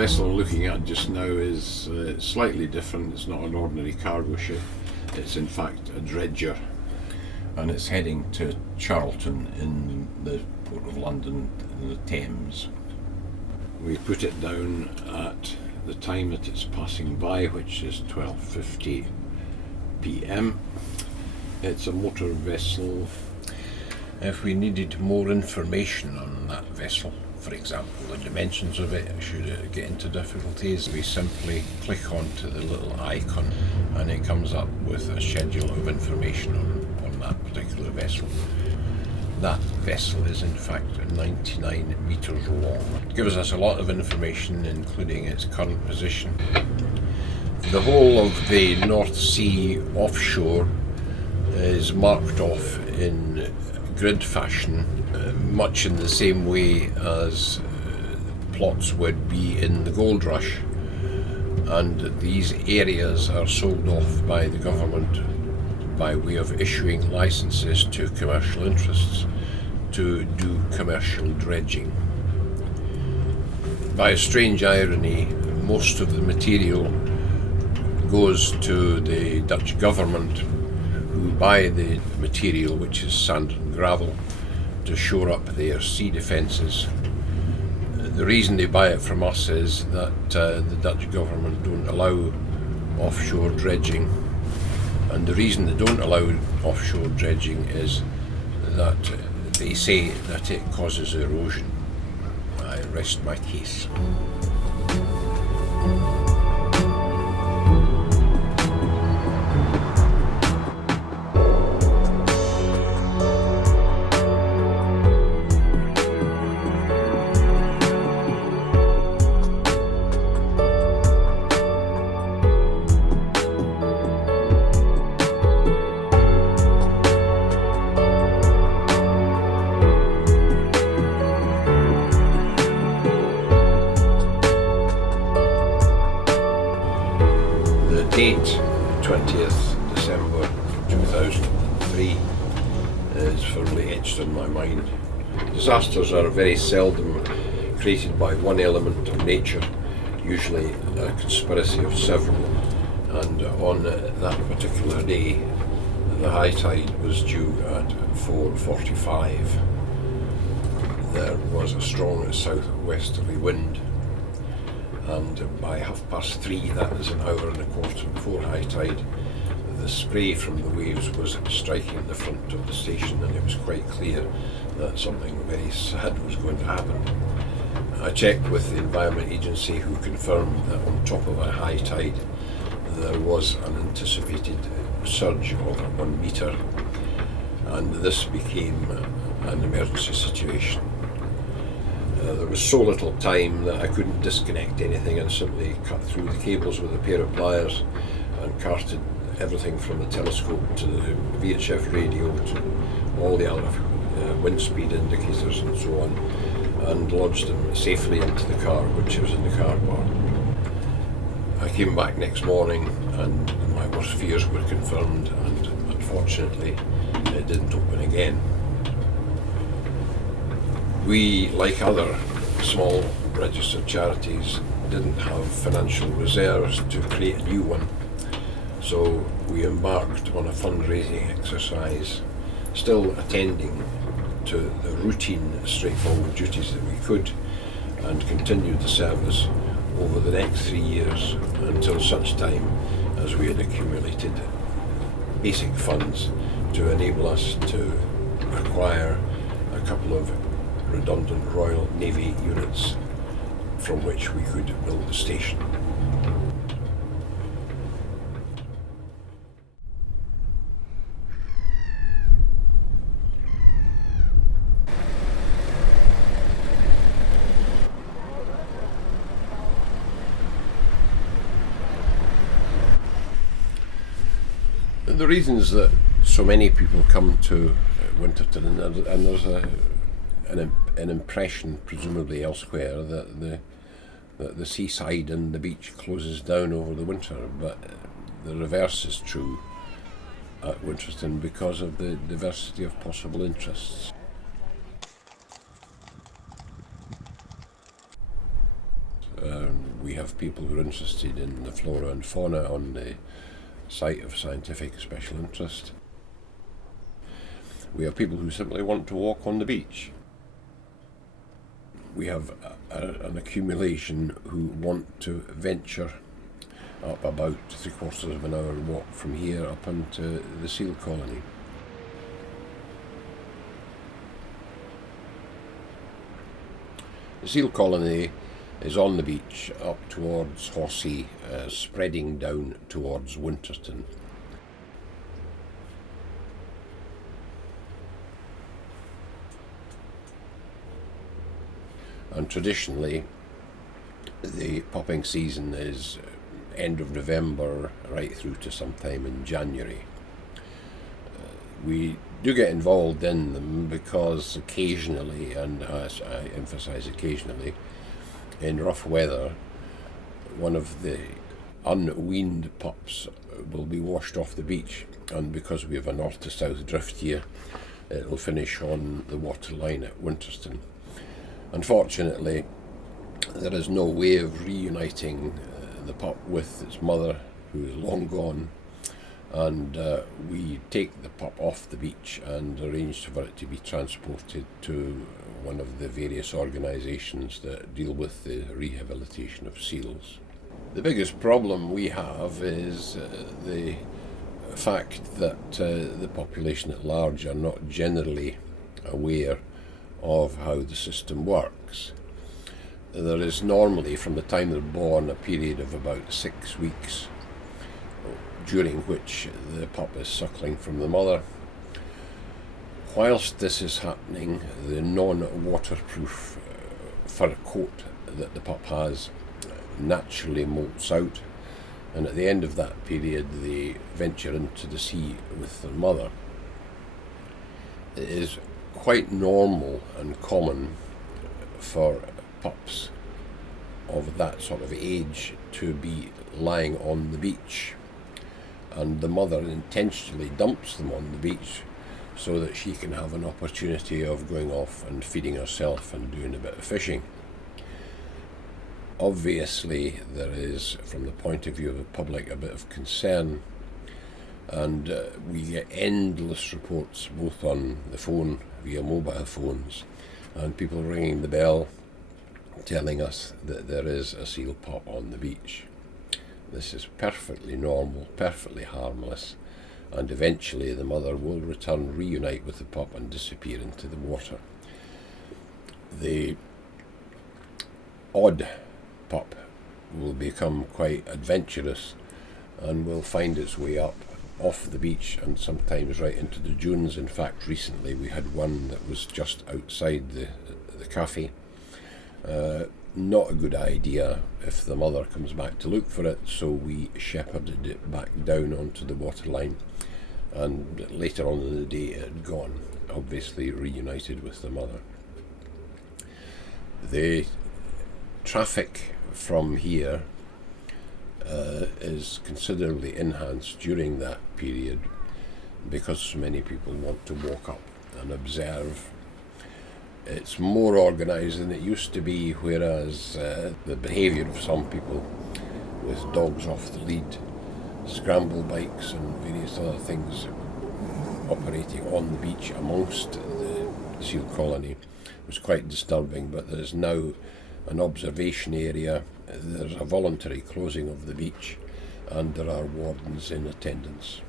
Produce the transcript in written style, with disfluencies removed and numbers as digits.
vessel I'm looking at just now is slightly different. It's not an ordinary cargo ship. It's in fact a dredger, and it's heading to Charlton in the Port of London in the Thames. We put it down at the time that it's passing by, which is 12:50 p.m. It's a motor vessel. If we needed more information on that vessel, for example the dimensions of it, should it get into difficulties, we simply click onto the little icon and it comes up with a schedule of information on that particular vessel. That vessel is in fact 99 metres long. It gives us a lot of information, including its current position. The whole of the North Sea offshore is marked off in grid fashion, much in the same way as plots would be in the gold rush, and these areas are sold off by the government by way of issuing licenses to commercial interests to do commercial dredging. By a strange irony, most of the material goes to the Dutch government, who buy the material, which is sand and gravel, to shore up their sea defences. The reason they buy it from us is that the Dutch government don't allow offshore dredging, and the reason they don't allow offshore dredging is that they say that it causes erosion. I rest my case. Date 20th December 2003 is firmly etched in my mind. Disasters are very seldom created by one element of nature, usually a conspiracy of several, and on that particular day the high tide was due at 4:45. There was a strong southwesterly wind, and by 3:30, that is an hour and a quarter before high tide, the spray from the waves was striking the front of the station, and it was quite clear that something very sad was going to happen. I checked with the Environment Agency, who confirmed that on top of a high tide there was an anticipated surge of 1 metre, and this became an emergency situation. There was so little time that I couldn't disconnect anything and simply cut through the cables with a pair of pliers and carted everything from the telescope to the VHF radio to all the other wind speed indicators and so on, and lodged them safely into the car, which was in the car park. I came back next morning and my worst fears were confirmed, and unfortunately it didn't open again. We, like other small registered charities, didn't have financial reserves to create a new one, so we embarked on a fundraising exercise, still attending to the routine, straightforward duties that we could, and continued the service over the next 3 years until such time as we had accumulated basic funds to enable us to acquire a couple of redundant Royal Navy units from which we could build the station. The reasons that so many people come to Winterton, and there's an impression, presumably elsewhere, that the seaside and the beach closes down over the winter, but the reverse is true at Winterton because of the diversity of possible interests. We have people who are interested in the flora and fauna on the site of scientific special interest. We have people who simply want to walk on the beach. We have an accumulation who want to venture up about 3/4 of an hour walk from here up into the seal colony. The seal colony is on the beach up towards Horsey, spreading down towards Winterton. And traditionally, the pupping season is end of November right through to sometime in January. We do get involved in them because occasionally, and as I emphasise occasionally, in rough weather, one of the unweaned pups will be washed off the beach, and because we have a north to south drift here, it will finish on the waterline at Winterton. Unfortunately, there is no way of reuniting the pup with its mother, who is long gone, and we take the pup off the beach and arrange for it to be transported to one of the various organisations that deal with the rehabilitation of seals. The biggest problem we have is the fact that the population at large are not generally aware of how the system works. There is normally, from the time they're born, a period of about 6 weeks during which the pup is suckling from the mother. Whilst this is happening, the non-waterproof fur coat that the pup has naturally molts out, and at the end of that period they venture into the sea with their mother. It is quite normal and common for pups of that sort of age to be lying on the beach, and the mother intentionally dumps them on the beach so that she can have an opportunity of going off and feeding herself and doing a bit of fishing. Obviously there is, from the point of view of the public, a bit of concern, and we get endless reports both on the phone, via mobile phones, and people ringing the bell telling us that there is a seal pup on the beach. This is perfectly normal, perfectly harmless, and eventually the mother will return, reunite with the pup, and disappear into the water. The odd pup will become quite adventurous and will find its way up off the beach and sometimes right into the dunes. In fact, recently we had one that was just outside the cafe. Not a good idea if the mother comes back to look for it, so we shepherded it back down onto the waterline, and later on in the day it had gone, obviously reunited with the mother. The traffic from here is considerably enhanced during that period because so many people want to walk up and observe. It's more organised than it used to be, whereas the behaviour of some people with dogs off the lead, scramble bikes and various other things operating on the beach amongst the seal colony was quite disturbing. But there's now an observation area, there's a voluntary closing of the beach, and there are wardens in attendance.